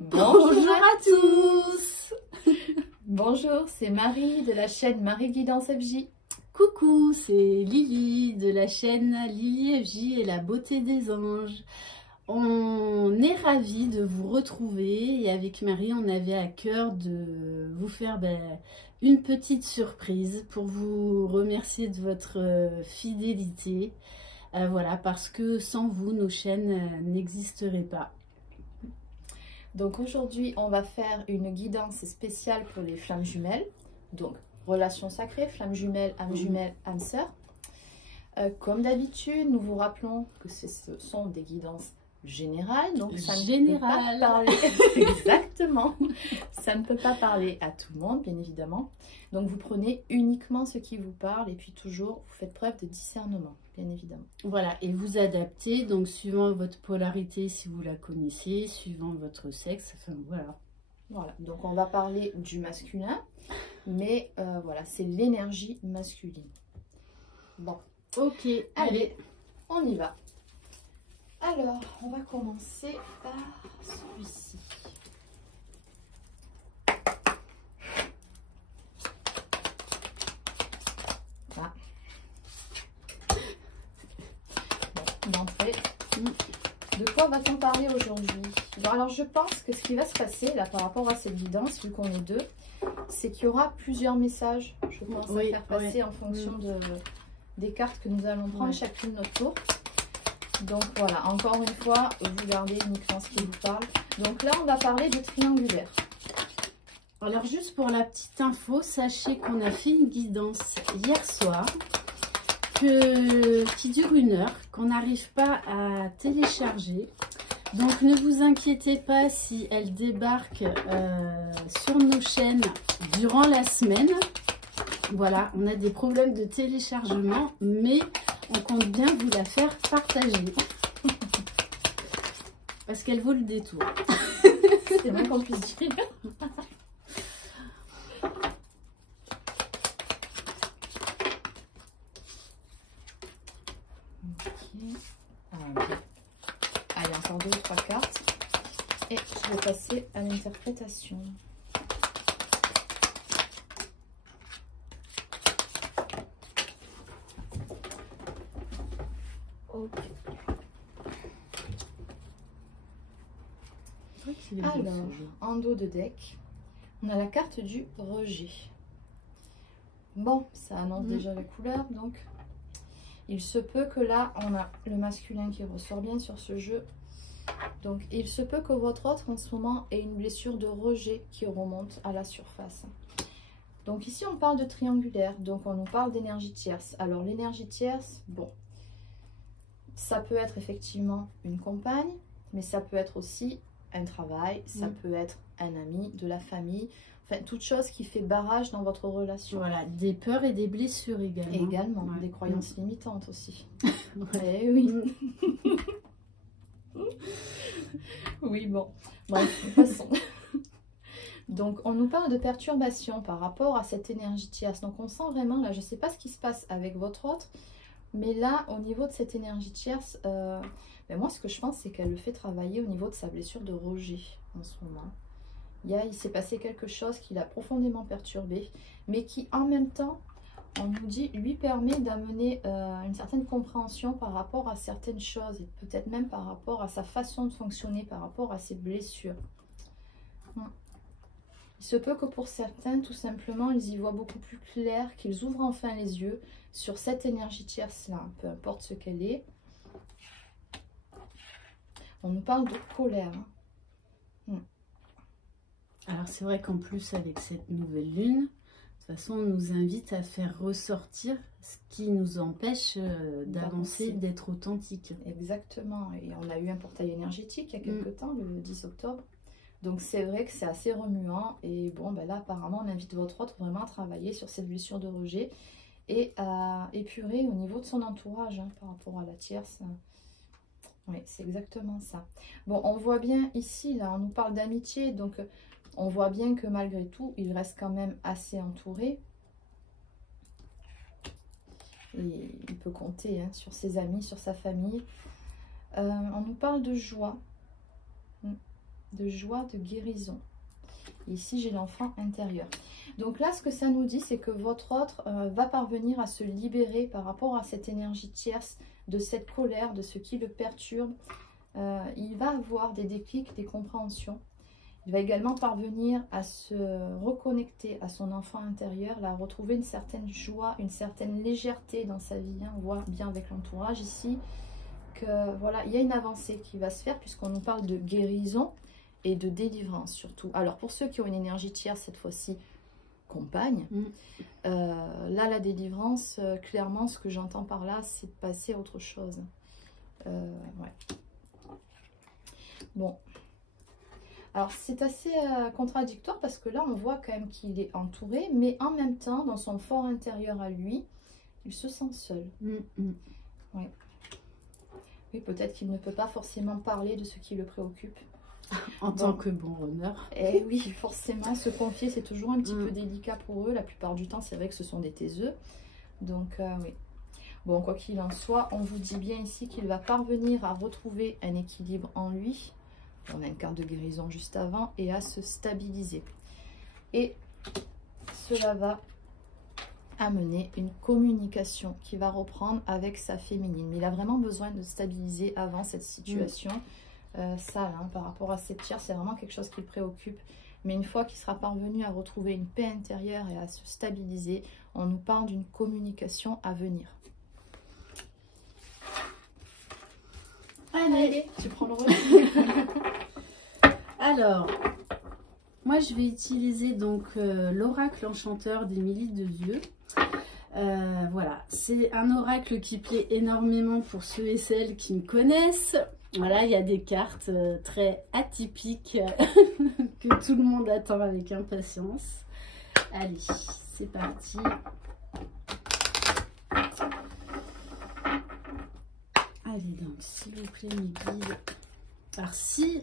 Bonjour à tous. Bonjour, c'est Marie de la chaîne Marie Guidance FJ. Coucou, c'est Lily de la chaîne Lily FJ et la beauté des anges. On est ravis de vous retrouver et avec Marie, on avait à cœur de vous faire une petite surprise pour vous remercier de votre fidélité. Voilà, parce que sans vous, nos chaînes n'existeraient pas. Donc aujourd'hui, on va faire une guidance spéciale pour les flammes jumelles. Donc, relation sacrée, flammes jumelles, âme sœur. Comme d'habitude, nous vous rappelons que ce sont des guidances générales. Donc, ça ne peut pas parler... Exactement. Ça ne peut pas parler à tout le monde, bien évidemment. Donc, vous prenez uniquement ce qui vous parle et puis toujours, vous faites preuve de discernement, bien évidemment. Voilà, et vous adaptez, donc suivant votre polarité, si vous la connaissez, suivant votre sexe, enfin voilà. Voilà, donc on va parler du masculin, mais voilà, c'est l'énergie masculine. Bon, ok, allez, on y va. Alors, on va commencer par celui-ci. Voilà. Bon, d'entrée. De quoi va-t-on parler aujourd'hui? Bon, alors je pense que ce qui va se passer là par rapport à cette guidance, vu qu'on est deux, c'est qu'il y aura plusieurs messages, je pense, à faire passer en fonction des cartes que nous allons prendre chacune notre tour. Donc voilà, encore une fois, vous gardez uniquement ce qui vous parle. Donc là, on va parler de triangulaire. Alors juste pour la petite info, sachez qu'on a fait une guidance hier soir qui dure 1 heure, qu'on n'arrive pas à télécharger. Donc ne vous inquiétez pas si elle débarque sur nos chaînes durant la semaine. Voilà, on a des problèmes de téléchargement, mais on compte bien vous la faire partager. Parce qu'elle vaut le détour. C'est bien qu'on puisse dire. Allez, encore 2 ou 3 cartes. Et je vais passer à l'interprétation. Ok. Alors, en dos de deck, on a la carte du rejet. Bon, ça annonce déjà la couleur, donc il se peut que là, on a le masculin qui ressort bien sur ce jeu. Donc, il se peut que votre autre, en ce moment, ait une blessure de rejet qui remonte à la surface. Donc, ici, on parle de triangulaire. Donc, on nous parle d'énergie tierce. Alors, l'énergie tierce, bon, ça peut être effectivement une compagne, mais ça peut être aussi un travail, ça peut être un ami, de la famille, enfin, toute chose qui fait barrage dans votre relation. Voilà, des peurs et des blessures également. Et également, des croyances limitantes aussi. Eh oui. Oui, bon. Bref, de toute façon. Donc, on nous parle de perturbation par rapport à cette énergie tierce. Donc, on sent vraiment, là, je ne sais pas ce qui se passe avec votre autre, mais là, au niveau de cette énergie tierce, moi, ce que je pense, c'est qu'elle le fait travailler au niveau de sa blessure de rejet en ce moment. Il s'est passé quelque chose qui l'a profondément perturbé, mais qui, en même temps, on nous dit, lui permet d'amener une certaine compréhension par rapport à certaines choses, et peut-être même par rapport à sa façon de fonctionner, par rapport à ses blessures. Il se peut que pour certains, tout simplement, ils y voient beaucoup plus clair, qu'ils ouvrent enfin les yeux sur cette énergie tierce-là, peu importe ce qu'elle est. On nous parle de colère. Alors c'est vrai qu'en plus avec cette nouvelle lune, de toute façon on nous invite à faire ressortir ce qui nous empêche d'avancer, d'être authentique. Exactement, et on a eu un portail énergétique il y a quelques temps, le 10 octobre. Donc c'est vrai que c'est assez remuant et bon ben là apparemment on invite votre autre vraiment à travailler sur cette blessure de rejet et à épurer au niveau de son entourage par rapport à la tierce. Oui, c'est exactement ça. Bon, on voit bien ici, là, on nous parle d'amitié, donc on voit bien que malgré tout, il reste quand même assez entouré. Et il peut compter sur ses amis, sur sa famille. On nous parle de joie. de joie, de guérison. Ici, j'ai l'enfant intérieur. Donc là, ce que ça nous dit, c'est que votre autre va parvenir à se libérer par rapport à cette énergie tierce, de cette colère, de ce qui le perturbe. Il va avoir des déclics, des compréhensions. Il va également parvenir à se reconnecter à son enfant intérieur, à retrouver une certaine joie, une certaine légèreté dans sa vie. Hein. On voit bien avec l'entourage ici que voilà, il y a une avancée qui va se faire puisqu'on nous parle de guérison et de délivrance surtout. Alors pour ceux qui ont une énergie tierce cette fois-ci, compagne, là la délivrance, clairement ce que j'entends par là, c'est de passer à autre chose. Ouais. Bon. Alors c'est assez contradictoire parce que là on voit quand même qu'il est entouré, mais en même temps dans son fort intérieur à lui, il se sent seul. Ouais. Oui, peut-être qu'il ne peut pas forcément parler de ce qui le préoccupe. En tant que bon runner. Eh oui, forcément, se confier, c'est toujours un petit peu délicat pour eux. La plupart du temps, c'est vrai que ce sont des taiseux. Donc, oui. Bon, quoi qu'il en soit, on vous dit bien ici qu'il va parvenir à retrouver un équilibre en lui. On a une carte de guérison juste avant et à se stabiliser. Et cela va amener une communication qui va reprendre avec sa féminine. Mais il a vraiment besoin de stabiliser avant cette situation. Ça, hein, par rapport à cette tierce, c'est vraiment quelque chose qui le préoccupe. Mais une fois qu'il sera parvenu à retrouver une paix intérieure et à se stabiliser, on nous parle d'une communication à venir. Allez, tu prends le relais. Alors, moi je vais utiliser donc l'oracle enchanteur d'Émilie Devieux. Voilà, c'est un oracle qui plaît énormément pour ceux et celles qui me connaissent. Voilà, il y a des cartes très atypiques que tout le monde attend avec impatience. Allez, c'est parti. Allez donc, s'il vous plaît, mes guides. Alors si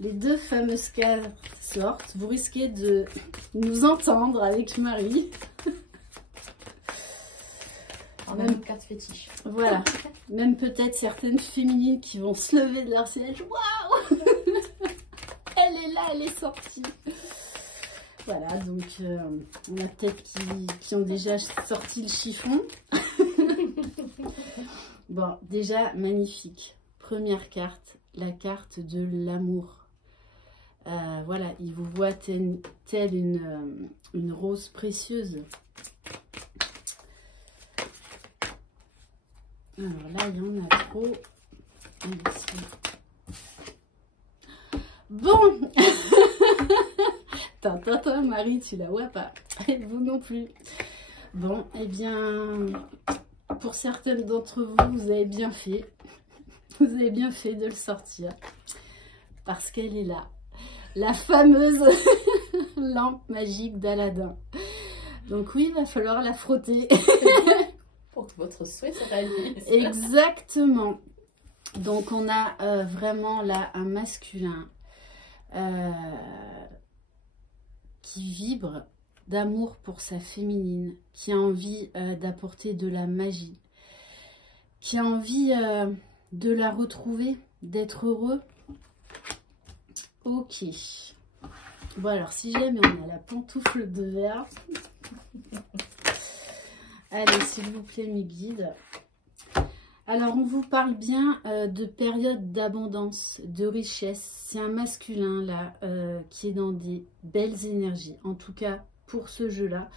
les deux fameuses cartes sortent, vous risquez de nous entendre avec Marie. Même carte fétiche. Voilà. Même peut-être certaines féminines qui vont se lever de leur siège. Waouh. Elle est là, elle est sortie. Voilà, donc on a peut-être qui ont déjà sorti le chiffon. Bon, déjà, magnifique. Première carte, la carte de l'amour. Voilà, il vous voit telle une rose précieuse. Alors là, il y en a trop. Bon. Tintin, Marie, tu la vois pas. Et vous non plus. Bon, eh bien, pour certaines d'entre vous, vous avez bien fait. Vous avez bien fait de le sortir. Parce qu'elle est là. La fameuse lampe magique d'Aladin. Donc oui, il va falloir la frotter. Pour que votre souhait se réalise. Exactement. Donc on a vraiment là un masculin qui vibre d'amour pour sa féminine, qui a envie d'apporter de la magie, qui a envie de la retrouver, d'être heureux. Ok. Bon alors si jamais on a la pantoufle de verre. Allez, s'il vous plaît, mes guides. Alors, on vous parle bien de période d'abondance, de richesse. C'est un masculin, là, qui est dans des belles énergies. En tout cas, pour ce jeu-là,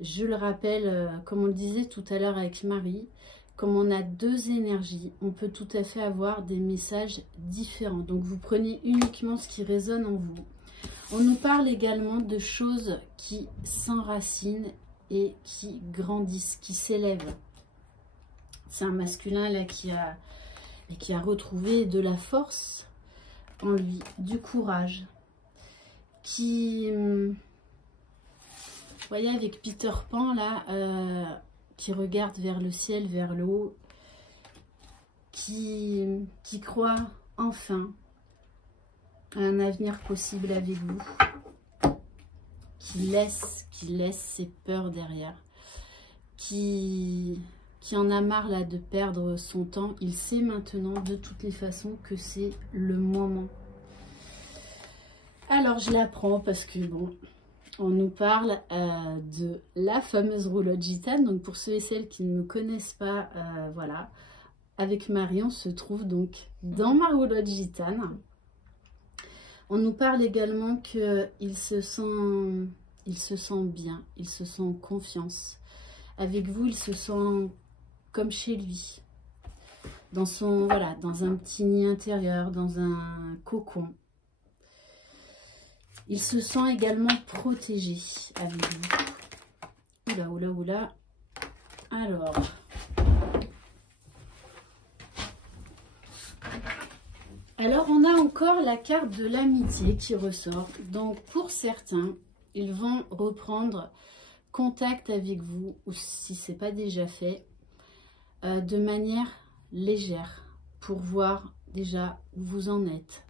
je le rappelle, comme on le disait tout à l'heure avec Marie, comme on a deux énergies, on peut tout à fait avoir des messages différents. Donc, vous prenez uniquement ce qui résonne en vous. On nous parle également de choses qui s'enracinent et qui grandissent, qui s'élèvent. C'est un masculin là qui a retrouvé de la force en lui, du courage, qui, vous voyez avec Peter Pan là, qui regarde vers le ciel, vers le haut, qui croit enfin à un avenir possible avec vous. Qui laisse ses peurs derrière, qui en a marre là de perdre son temps. Il sait maintenant de toutes les façons que c'est le moment. Alors, je la prends parce que, bon, on nous parle de la fameuse roulotte gitane. Donc, pour ceux et celles qui ne me connaissent pas, voilà, avec Marie, on se trouve donc dans ma roulotte gitane. On nous parle également qu'il se sent bien, il se sent en confiance. Avec vous, il se sent comme chez lui. Dans son, voilà, dans un petit nid intérieur, dans un cocon. Il se sent également protégé avec vous. Oula, oula, oula. Alors, on a encore la carte de l'amitié qui ressort. Donc, pour certains, ils vont reprendre contact avec vous, ou si ce n'est pas déjà fait, de manière légère, pour voir déjà où vous en êtes.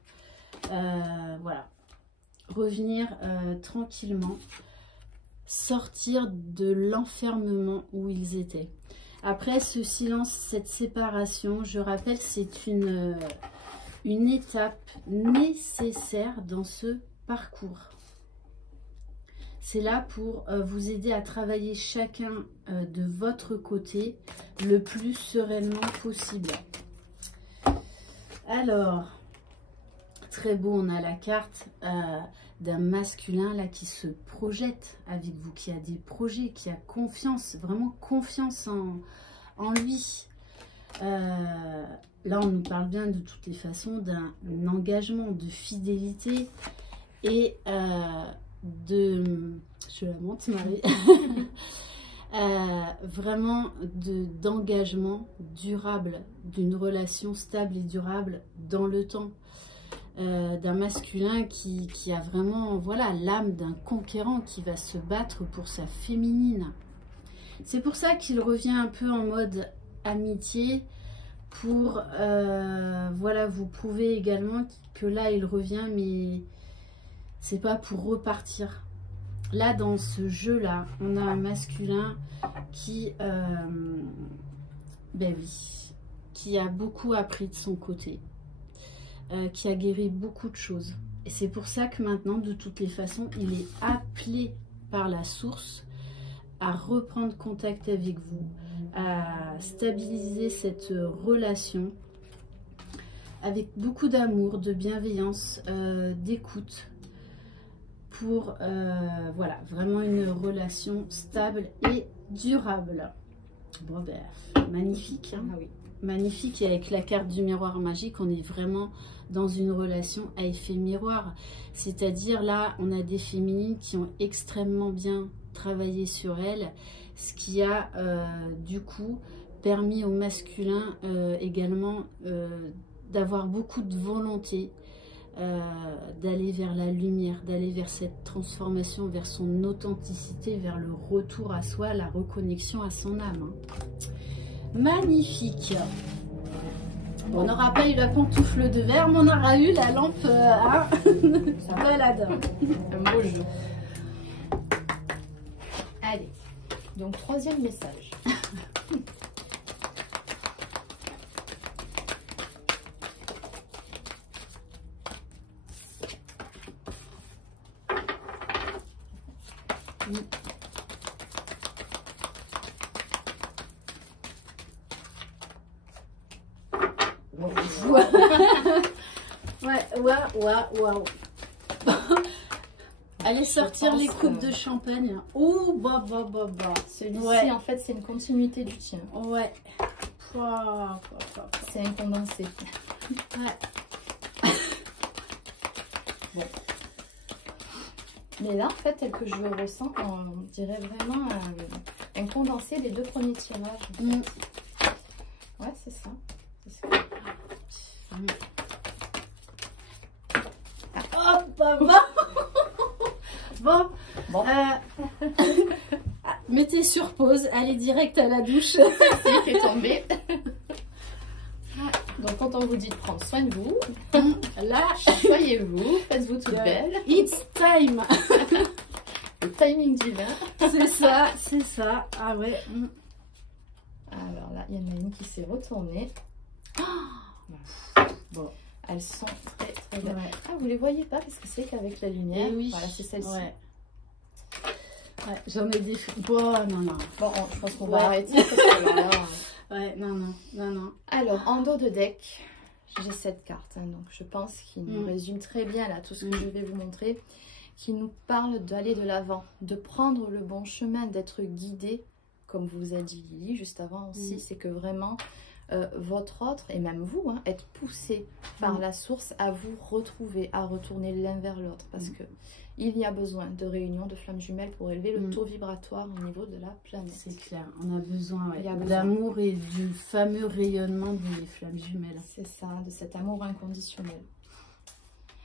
Voilà. Revenir tranquillement, sortir de l'enfermement où ils étaient. Après ce silence, cette séparation, je rappelle, c'est une étape nécessaire dans ce parcours. C'est là pour vous aider à travailler chacun de votre côté le plus sereinement possible. Alors, très beau, on a la carte d'un masculin là qui se projette avec vous, qui a des projets, qui a confiance, vraiment confiance en lui. Là, on nous parle bien de toutes les façons d'un engagement, de fidélité et je la monte Marie, vraiment d'engagement durable, d'une relation stable et durable dans le temps, d'un masculin qui a vraiment, voilà, l'âme d'un conquérant qui va se battre pour sa féminine. C'est pour ça qu'il revient un peu en mode amitié, pour voilà, vous prouver également que là il revient, mais c'est pas pour repartir. Là, dans ce jeu-là, on a un masculin qui, ben oui, qui a beaucoup appris de son côté, qui a guéri beaucoup de choses. Et c'est pour ça que maintenant, de toutes les façons, il est appelé par la source à reprendre contact avec vous, à stabiliser cette relation avec beaucoup d'amour, de bienveillance, d'écoute, pour voilà, vraiment une relation stable et durable. Bon ben, magnifique, hein. Ah oui. Magnifique. Et avec la carte du miroir magique, on est vraiment dans une relation à effet miroir. C'est-à-dire là, on a des féminines qui ont extrêmement bien travaillé sur elles, ce qui a du coup permis au masculin également d'avoir beaucoup de volonté, d'aller vers la lumière, d'aller vers cette transformation, vers son authenticité, vers le retour à soi, la reconnexion à son âme, hein. Magnifique. On n'aura pas eu la pantoufle de verre, mais on aura eu la lampe ça balade. Un beau jeu. Allez, donc troisième message. Waouh. Allez sortir les coupes de champagne. Oh, bah. Celui-ci, en fait, c'est une continuité du tien. Ouais. C'est un condensé. Ouais. Bon. Mais là, en fait, tel que je le ressens, on dirait vraiment un condensé des deux premiers tirages. En fait. Ouais, c'est ça. Bon. Mettez sur pause, allez direct à la douche. C'est qui est tombé. Donc quand on vous dit de prendre soin de vous, là, soyez-vous, faites-vous toute belle. It's time. Le timing divin. C'est ça. Ah ouais. Alors là, il y en a une qui s'est retournée. Oh. Bon, Elles sont très très belles. Ouais. Ah, vous les voyez pas parce que c'est qu'avec la lumière. Et oui. Voilà, c'est celle-ci. Ouais. Ouais, j'en ai des... Oh, non, non. Bon, je pense qu'on Ouais. va arrêter parce que là... Ouais, non, non, non, non. Alors, en dos de deck, j'ai cette carte. Hein, donc, je pense qu'il nous résume très bien là tout ce que je vais vous montrer. Qui nous parle d'aller de l'avant, de prendre le bon chemin, d'être guidé, comme vous a dit Lily juste avant aussi. C'est que vraiment, votre autre, et même vous, hein, être poussé par la source à vous retrouver, à retourner l'un vers l'autre. Parce que il y a besoin de réunions de flammes jumelles pour élever le taux vibratoire au niveau de la planète. C'est clair, on a besoin Il y a d'amour et du fameux rayonnement des flammes jumelles. C'est ça, de cet amour inconditionnel.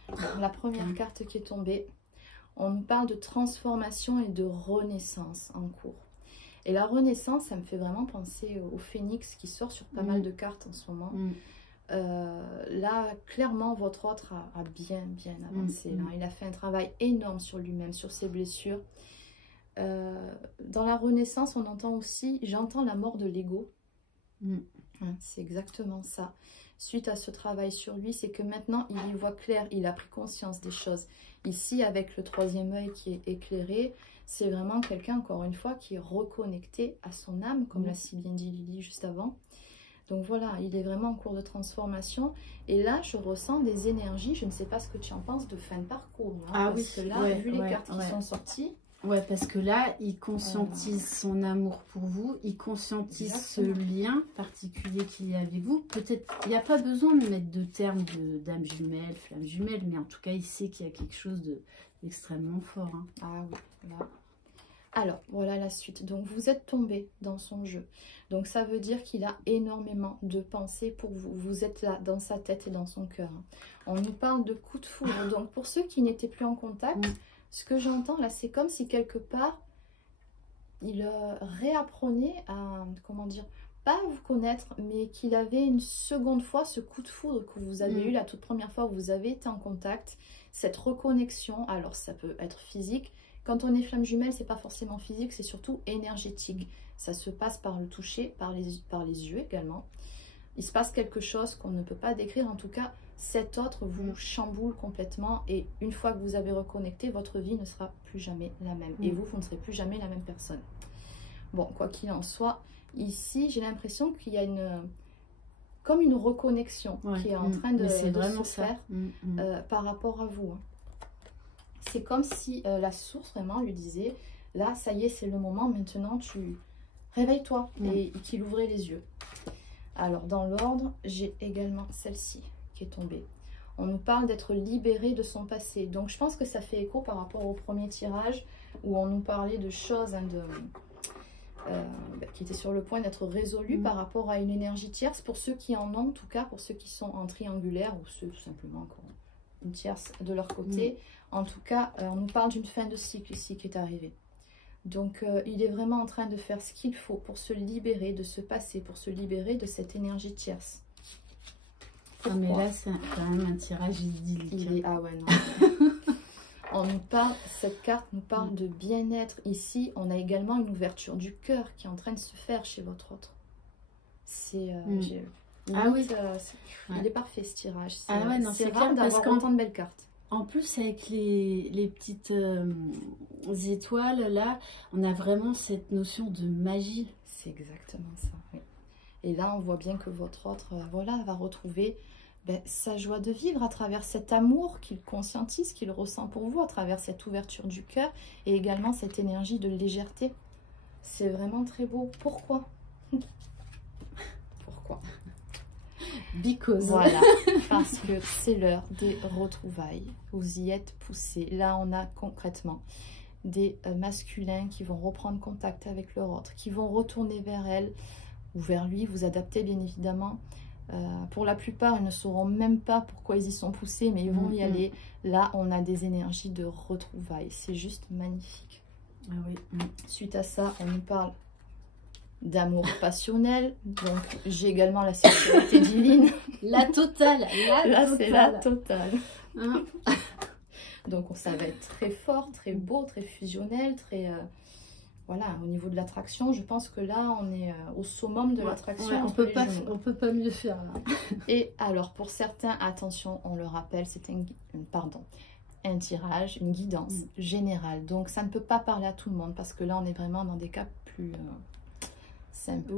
Bon, la première carte qui est tombée, on nous parle de transformation et de renaissance en cours. Et la renaissance, ça me fait vraiment penser au phénix qui sort sur pas mal de cartes en ce moment. Là, clairement, votre autre a bien avancé. Là. Il a fait un travail énorme sur lui-même, sur ses blessures. Dans la renaissance, on entend aussi, j'entends la mort de l'ego. C'est exactement ça. Suite à ce travail sur lui, c'est que maintenant, il y voit clair, il a pris conscience des choses. Ici, avec le troisième œil qui est éclairé, c'est vraiment quelqu'un, encore une fois, qui est reconnecté à son âme, comme l'a si bien dit Lily juste avant. Donc voilà, il est vraiment en cours de transformation. Et là, je ressens des énergies, je ne sais pas ce que tu en penses, de fin de parcours. Hein, parce que là, vu les cartes qui sont sorties... Ouais, parce que là, il conscientise son amour pour vous, il conscientise ce lien particulier qu'il y a avec vous. Peut-être, il n'y a pas besoin de mettre de termes d'âme jumelle, flamme jumelle, mais en tout cas, il sait qu'il y a quelque chose d'extrêmement fort. Hein. Ah oui, là. Alors, voilà la suite. Donc, vous êtes tombé dans son jeu. Donc, ça veut dire qu'il a énormément de pensées pour vous. Vous êtes là, dans sa tête et dans son cœur. On nous parle de coups de foudre. Donc, pour ceux qui n'étaient plus en contact... Ce que j'entends là, c'est comme si quelque part, il réapprenait à, comment dire, pas à vous connaître, mais qu'il avait une seconde fois ce coup de foudre que vous avez eu la toute première fois où vous avez été en contact, cette reconnexion. Alors ça peut être physique. Quand on est flamme jumelle, c'est pas forcément physique, c'est surtout énergétique. Ça se passe par le toucher, par les yeux également. Il se passe quelque chose qu'on ne peut pas décrire, en tout cas, cet autre vous chamboule complètement et une fois que vous avez reconnecté, votre vie ne sera plus jamais la même. Et vous ne serez plus jamais la même personne. Bon, quoi qu'il en soit, ici, j'ai l'impression qu'il y a comme une reconnexion qui est en train de se faire par rapport à vous. Hein. C'est comme si la source vraiment lui disait, là, ça y est, c'est le moment, maintenant, tu réveille-toi et qu'il ouvrait les yeux. Alors, dans l'ordre, j'ai également celle-ci qui est tombée. On nous parle d'être libéré de son passé. Donc, je pense que ça fait écho par rapport au premier tirage où on nous parlait de choses qui étaient sur le point d'être résolues par rapport à une énergie tierce. Pour ceux qui en ont, en tout cas, pour ceux qui sont en triangulaire ou ceux tout simplement qui ont une tierce de leur côté. En tout cas, on nous parle d'une fin de cycle ici qui est arrivée. Donc, il est vraiment en train de faire ce qu'il faut pour se libérer de ce passé, pour se libérer de cette énergie tierce. Pourquoi? Mais là, c'est quand même un tirage idyllique. Ah ouais, non. On nous parle, cette carte nous parle de bien-être. Ici, on a également une ouverture du cœur qui est en train de se faire chez votre autre. C'est... il est parfait ce tirage. C'est rare d'avoir autant de belles cartes. En plus, avec les petites étoiles, là, on a vraiment cette notion de magie. C'est exactement ça, oui. Et là, on voit bien que votre autre, voilà, va retrouver sa joie de vivre à travers cet amour qu'il conscientise, qu'il ressent pour vous, à travers cette ouverture du cœur et également cette énergie de légèreté. C'est vraiment très beau. Pourquoi? Pourquoi? Because. Voilà, parce que c'est l'heure des retrouvailles. Vous y êtes poussés. Là, on a concrètement des masculins qui vont reprendre contact avec leur autre, qui vont retourner vers elle ou vers lui, vous adaptez bien évidemment. Pour la plupart, ils ne sauront même pas pourquoi ils y sont poussés, mais ils vont y aller. Là, on a des énergies de retrouvailles. C'est juste magnifique. Ah oui. Suite à ça, on nous parle d'amour passionnel. Donc, j'ai également la sexualité divine. La totale. Là, c'est la totale. Donc, ça va être très fort, très beau, très fusionnel, très... voilà, au niveau de l'attraction, je pense que là, on est au summum de l'attraction. Ouais, on peut pas mieux faire là. Et alors, pour certains, attention, on le rappelle, c'est un tirage, une guidance générale. Donc, ça ne peut pas parler à tout le monde parce que là, on est vraiment dans des cas plus simples.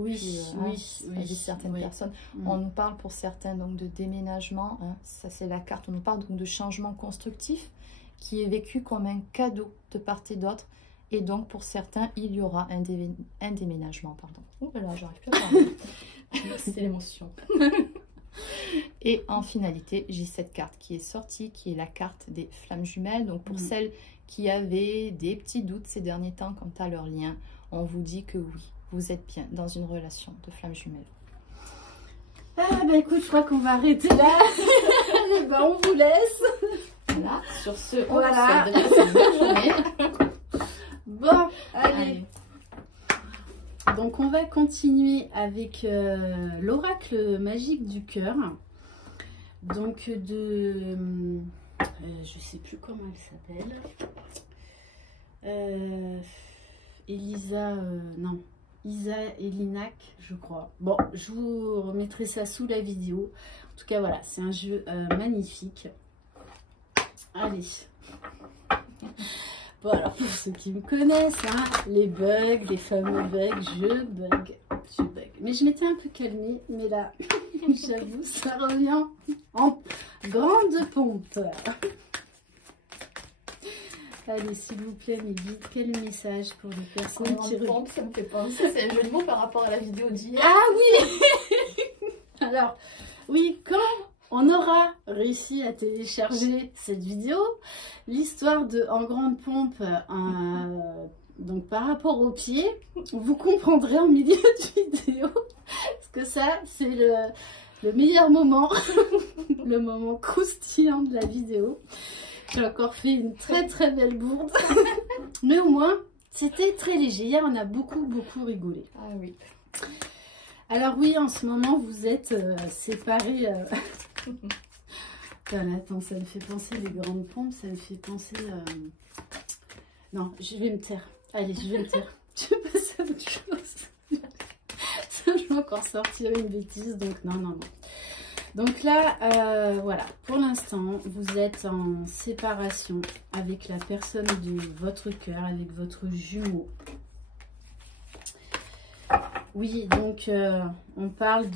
Certaines personnes. On nous parle pour certains donc de déménagement. Hein, ça, c'est la carte. On nous parle donc de changement constructif qui est vécu comme un cadeau de part et d'autre. Et donc, pour certains, il y aura un déménagement. Pardon. Oh là là, j'arrive plus à parler. C'est l'émotion. Et en finalité, j'ai cette carte qui est sortie, qui est la carte des flammes jumelles. Donc, pour celles qui avaient des petits doutes ces derniers temps quant à leur lien, on vous dit que oui, vous êtes bien dans une relation de flammes jumelles. Ah, bah écoute, je crois qu'on va arrêter là. Allez, bah, on vous laisse. Voilà, sur ce, on vous souhaite de passer une bonne journée. Bon, allez. Donc on va continuer avec l'oracle magique du cœur. Donc de... je sais plus comment elle s'appelle. Isa Elinac, je crois. Bon, je vous remettrai ça sous la vidéo. En tout cas, voilà, c'est un jeu magnifique. Allez. Bon, alors pour ceux qui me connaissent, hein, les bugs, les fameux bugs, je bug. Mais je m'étais un peu calmée, mais là, j'avoue, ça revient en grande pompe. Allez, s'il vous plaît, mes guides, quel message pour les personnes qui pompe, ça me fait penser, c'est un jeu de mots par rapport à la vidéo d'hier. Ah oui. Alors, oui, quand on aura réussi à télécharger cette vidéo, l'histoire de en grande pompe, donc par rapport aux pieds, vous comprendrez en milieu de vidéo, parce que ça, c'est le meilleur moment, le moment croustillant de la vidéo. J'ai encore fait une très très belle bourde, mais au moins, c'était très léger. Hier, on a beaucoup rigolé. Ah oui. Alors oui, en ce moment, vous êtes séparés. Attends, ça me fait penser les grandes pompes, ça me fait penser... Non, je vais me taire. Allez, je vais me taire. Je vais passer à autre chose. Ça, je vais encore sortir une bêtise, donc non. Donc là, voilà, pour l'instant, vous êtes en séparation avec la personne de votre cœur, avec votre jumeau. Oui, donc on parle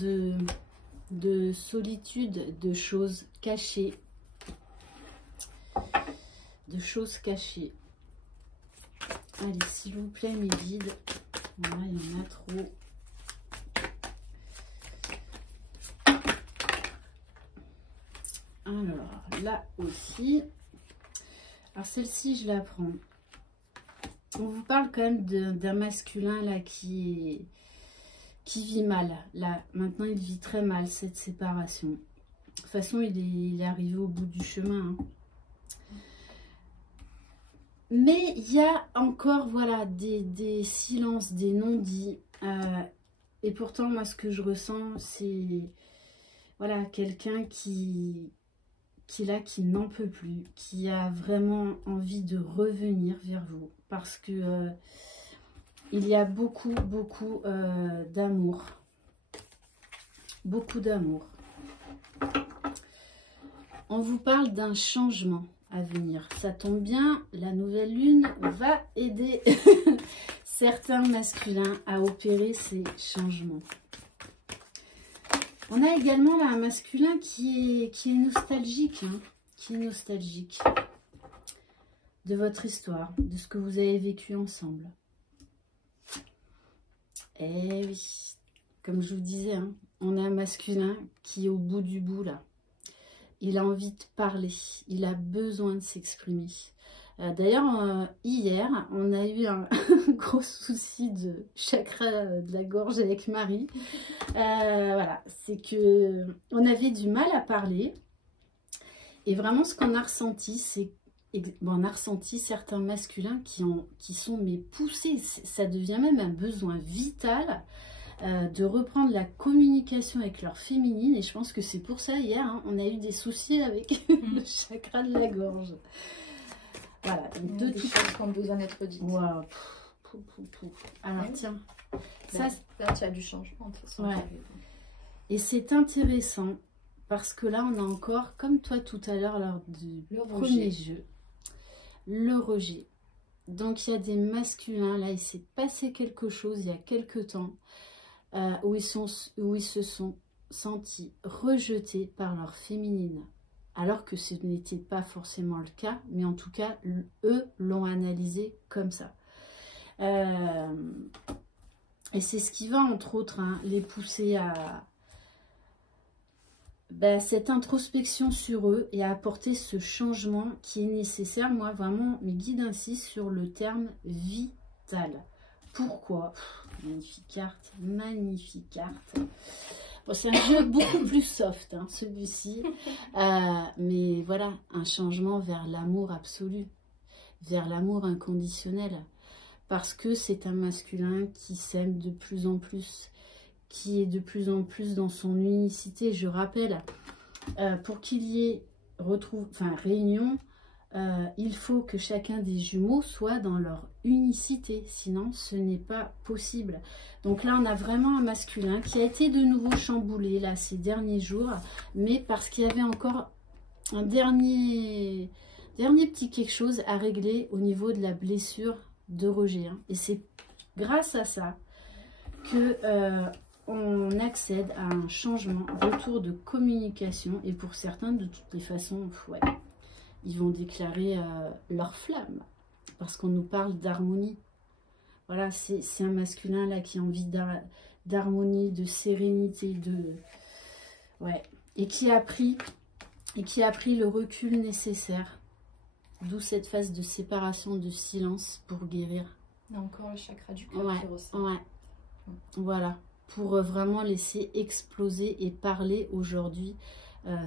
de solitude, de choses cachées. Allez, s'il vous plaît, mes guides. Voilà, il y en a trop. Alors, là aussi. Alors, celle-ci, je la prends. On vous parle quand même d'un masculin, là, qui vit mal. Là, maintenant, il vit très mal, cette séparation. De toute façon, il est arrivé au bout du chemin. Hein. Mais il y a encore, voilà, des silences, des non-dits. Et pourtant, moi, ce que je ressens, c'est, voilà, quelqu'un qui n'en peut plus, qui a vraiment envie de revenir vers vous. Parce que il y a beaucoup d'amour. Beaucoup d'amour. On vous parle d'un changement à venir. Ça tombe bien, la nouvelle lune va aider certains masculins à opérer ces changements. On a également là un masculin qui est nostalgique, hein, qui est nostalgique de votre histoire, de ce que vous avez vécu ensemble. Et oui, comme je vous disais, hein, on a un masculin qui est au bout du bout là. Il a envie de parler, il a besoin de s'exprimer. D'ailleurs, hier, on a eu un gros souci de chakra de la gorge avec Marie. Voilà, c'est que on avait du mal à parler. Et vraiment, ce qu'on a ressenti, c'est on a ressenti certains masculins qui sont mais poussés. Ça devient même un besoin vital de reprendre la communication avec leur féminine. Et je pense que c'est pour ça, hier, hein, on a eu des soucis avec le chakra de la gorge. Voilà, donc des choses qui ont besoin d'être dites. Wow. Alors tiens, ça, là tu as du changement de toute façon. Ouais. Et c'est intéressant parce que là on a encore, comme toi tout à l'heure lors du premier jeu, le rejet. Donc il y a des masculins, là il s'est passé quelque chose il y a quelque temps où ils se sont sentis rejetés par leur féminine. Alors que ce n'était pas forcément le cas, mais en tout cas, eux l'ont analysé comme ça. Et c'est ce qui va, entre autres, hein, les pousser à cette introspection sur eux et à apporter ce changement qui est nécessaire. Moi, vraiment, mes guides insistent sur le terme vital. Pourquoi? Magnifique carte, magnifique carte. Bon, c'est un jeu beaucoup plus soft, hein, celui-ci. Mais voilà, un changement vers l'amour absolu, vers l'amour inconditionnel. Parce que c'est un masculin qui s'aime de plus en plus, qui est de plus en plus dans son unicité. Je rappelle, pour qu'il y ait réunion, il faut que chacun des jumeaux soit dans leur unicité, sinon ce n'est pas possible. Donc là on a vraiment un masculin qui a été de nouveau chamboulé là ces derniers jours, mais parce qu'il y avait encore un dernier petit quelque chose à régler au niveau de la blessure de rejet, hein. Et c'est grâce à ça que on accède à un changement, retour de communication, et pour certains de toutes les façons, ouais, ils vont déclarer leur flamme, parce qu'on nous parle d'harmonie. Voilà, c'est un masculin là qui a envie d'harmonie, de sérénité, ouais, et qui a pris le recul nécessaire. D'où cette phase de séparation, de silence pour guérir. Il y a encore le chakra du cœur qui ressort. Ouais. Voilà, pour vraiment laisser exploser et parler aujourd'hui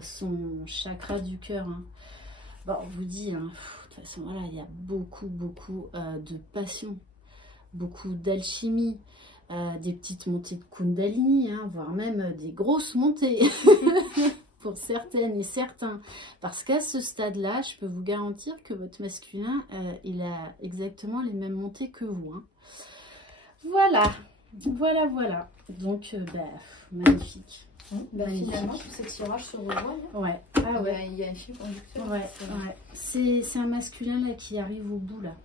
son chakra du cœur, hein. Bon, on vous dit, hein, de toute façon, voilà, il y a beaucoup de passion, beaucoup d'alchimie, des petites montées de Kundalini, hein, voire même des grosses montées pour certaines et certains. Parce qu'à ce stade-là, je peux vous garantir que votre masculin, il a exactement les mêmes montées que vous, hein. Voilà. Donc, magnifique. Finalement, tous ces tirages se rejoignent. Ouais. Ah ouais. Il y a un fil conducteur. Ouais. C'est un masculin là qui arrive au bout là.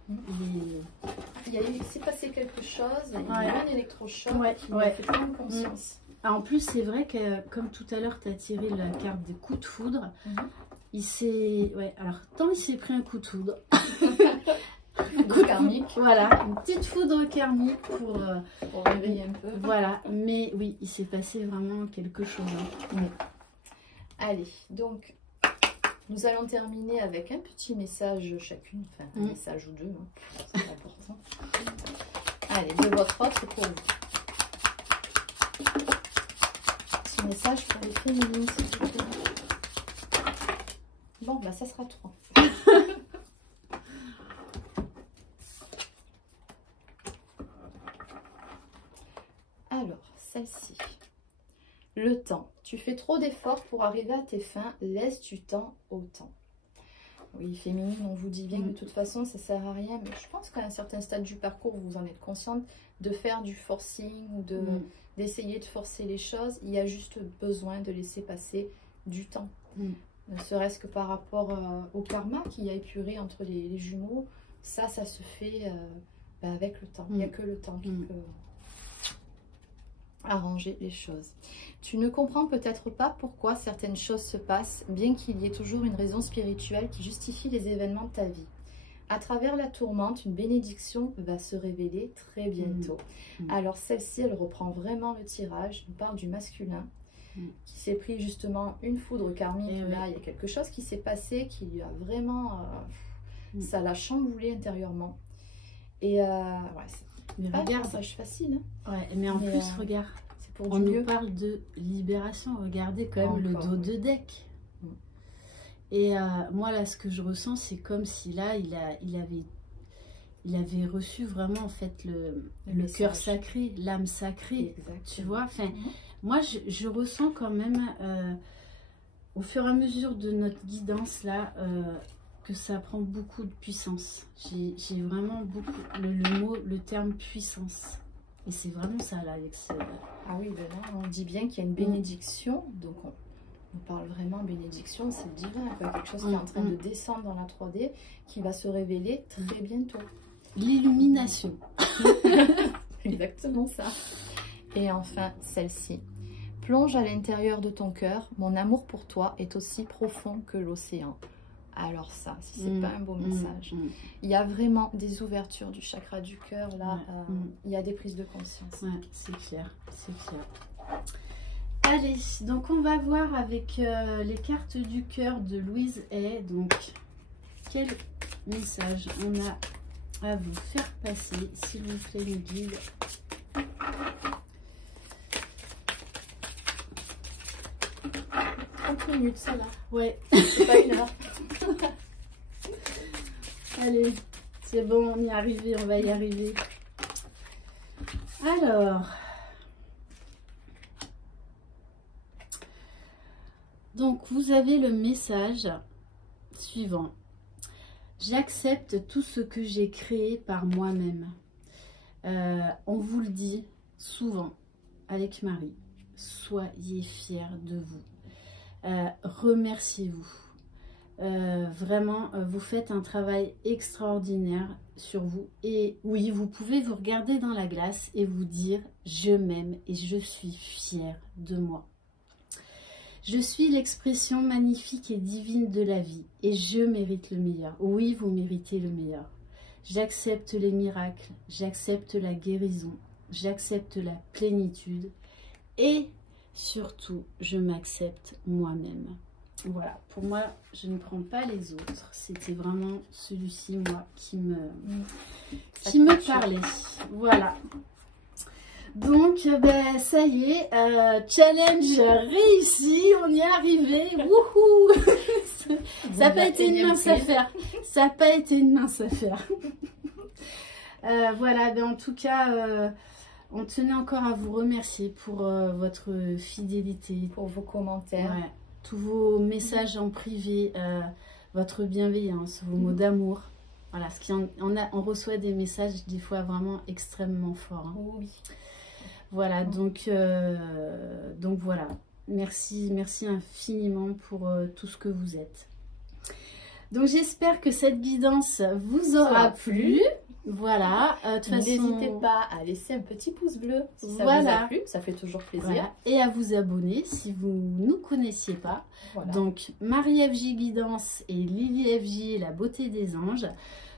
Il s'est passé quelque chose. Il y a eu un électrochoc qui m'a fait prendre conscience. Ah, en plus, c'est vrai que comme tout à l'heure, tu as tiré la carte des coups de foudre. Il s'est... Ouais, alors, tant il s'est pris un coup de foudre. Foudre karmique. Voilà, une petite foudre karmique pour réveiller un peu. Voilà, mais oui, il s'est passé vraiment quelque chose, hein. Allez, donc, nous allons terminer avec un petit message chacune. Enfin, un message ou deux, hein. C'est important. Allez, de votre autre pour vous. Petit message pour les féminines, s'il vous plaît. Bon, ça sera 3. Alors, celle-ci. Le temps. Tu fais trop d'efforts pour arriver à tes fins. Laisse du temps au temps. Oui, féminine, on vous dit bien que de toute façon, ça sert à rien. Mais je pense qu'à un certain stade du parcours, vous en êtes consciente de faire du forcing ou d'essayer de forcer les choses. Il y a juste besoin de laisser passer du temps. Ne serait-ce que par rapport au karma qui a épuré entre les jumeaux. Ça se fait avec le temps. Il n'y a que le temps qui peut arranger les choses. Tu ne comprends peut-être pas pourquoi certaines choses se passent, bien qu'il y ait toujours une raison spirituelle qui justifie les événements de ta vie. À travers la tourmente, une bénédiction va se révéler très bientôt. Alors celle-ci, elle reprend vraiment le tirage. On parle du masculin qui s'est pris justement une foudre karmique. Là, il y a quelque chose qui s'est passé qui lui a vraiment... ça l'a chamboulé intérieurement. Et c'est pas un passage facile. Hein. Ouais, mais en plus, regarde, on nous parle de libération. Regardez quand même le dos de deck. Et moi, là, ce que je ressens, c'est comme si là, il avait reçu vraiment, en fait, le cœur sacré, l'âme sacrée. Exactement. Tu vois, enfin, moi, je ressens quand même, au fur et à mesure de notre guidance, là, que ça prend beaucoup de puissance. J'ai vraiment beaucoup le terme puissance. Et c'est vraiment ça là avec ce... Ah oui, ben là on dit bien qu'il y a une bénédiction, donc on parle vraiment bénédiction, c'est divin, quoi. Quelque chose qui est en train de descendre dans la 3D, qui va se révéler très bientôt. L'illumination. Exactement ça. Et enfin, celle-ci. Plonge à l'intérieur de ton cœur, mon amour pour toi est aussi profond que l'océan. Alors ça, si c'est pas un beau message. Il y a vraiment des ouvertures du chakra du cœur, là. Il y a des prises de conscience. Ouais, c'est clair, c'est clair. Allez, donc on va voir avec les cartes du cœur de Louise Hay. Donc, quel message on a à vous faire passer, s'il vous plaît, les guides. 30 minutes, ça là. Ouais. C'est pas une heure. Allez, c'est bon, on y est arrivé, on va y arriver. Alors, donc vous avez le message suivant. J'accepte tout ce que j'ai créé par moi-même. On vous le dit souvent avec Marie. Soyez fiers de vous. Remerciez-vous. Vraiment, vous faites un travail extraordinaire sur vous. Et oui, vous pouvez vous regarder dans la glace et vous dire « Je m'aime et je suis fière de moi ». Je suis l'expression magnifique et divine de la vie et je mérite le meilleur. Oui, vous méritez le meilleur. J'accepte les miracles, j'accepte la guérison, j'accepte la plénitude et surtout, je m'accepte moi-même. Voilà, pour moi, je ne prends pas les autres. C'était vraiment celui-ci, moi, qui me parlait. Voilà. Donc, ben, ça y est, challenge réussi, on y est arrivé. Wouhou! Ça n'a pas été une mince affaire. Ça n'a pas été une mince affaire. Voilà, ben, en tout cas, on tenait encore à vous remercier pour votre fidélité. Pour vos commentaires. Ouais. Tous vos messages en privé, votre bienveillance, vos mots d'amour. Voilà, on reçoit des messages des fois vraiment extrêmement forts. Hein. Oui. Voilà, donc voilà. Merci infiniment pour tout ce que vous êtes. Donc j'espère que cette guidance vous aura plu. Voilà, n'hésitez pas à laisser un petit pouce bleu si ça vous a plu, ça fait toujours plaisir. Voilà. Et à vous abonner si vous ne nous connaissiez pas. Voilà. Donc Marie FJ Guidance et Lily FJ La Beauté des Anges.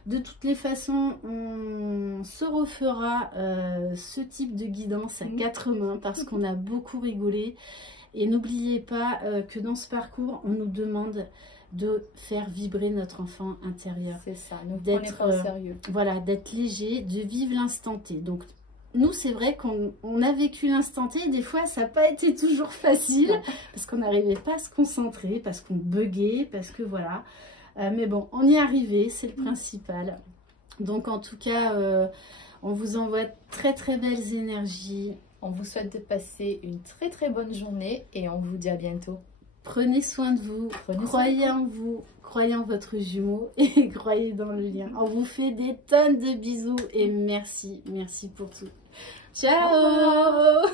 De toutes les façons, on se refera ce type de guidance à 4 mains parce qu'on a beaucoup rigolé. Et n'oubliez pas que dans ce parcours, on nous demande de faire vibrer notre enfant intérieur. C'est ça, ne prenez pas au sérieux. Voilà, d'être léger, de vivre l'instant T. Donc, nous, c'est vrai qu'on a vécu l'instant T. Des fois, ça n'a pas été toujours facile parce qu'on n'arrivait pas à se concentrer, parce qu'on buguait, parce que voilà. Mais bon, on y est arrivé, c'est le principal. Donc, en tout cas, on vous envoie très belles énergies. On vous souhaite de passer une très bonne journée et on vous dit à bientôt. Prenez soin de vous, croyez en vous, croyez en votre jumeau et croyez dans le lien. On vous fait des tonnes de bisous et merci pour tout. Ciao.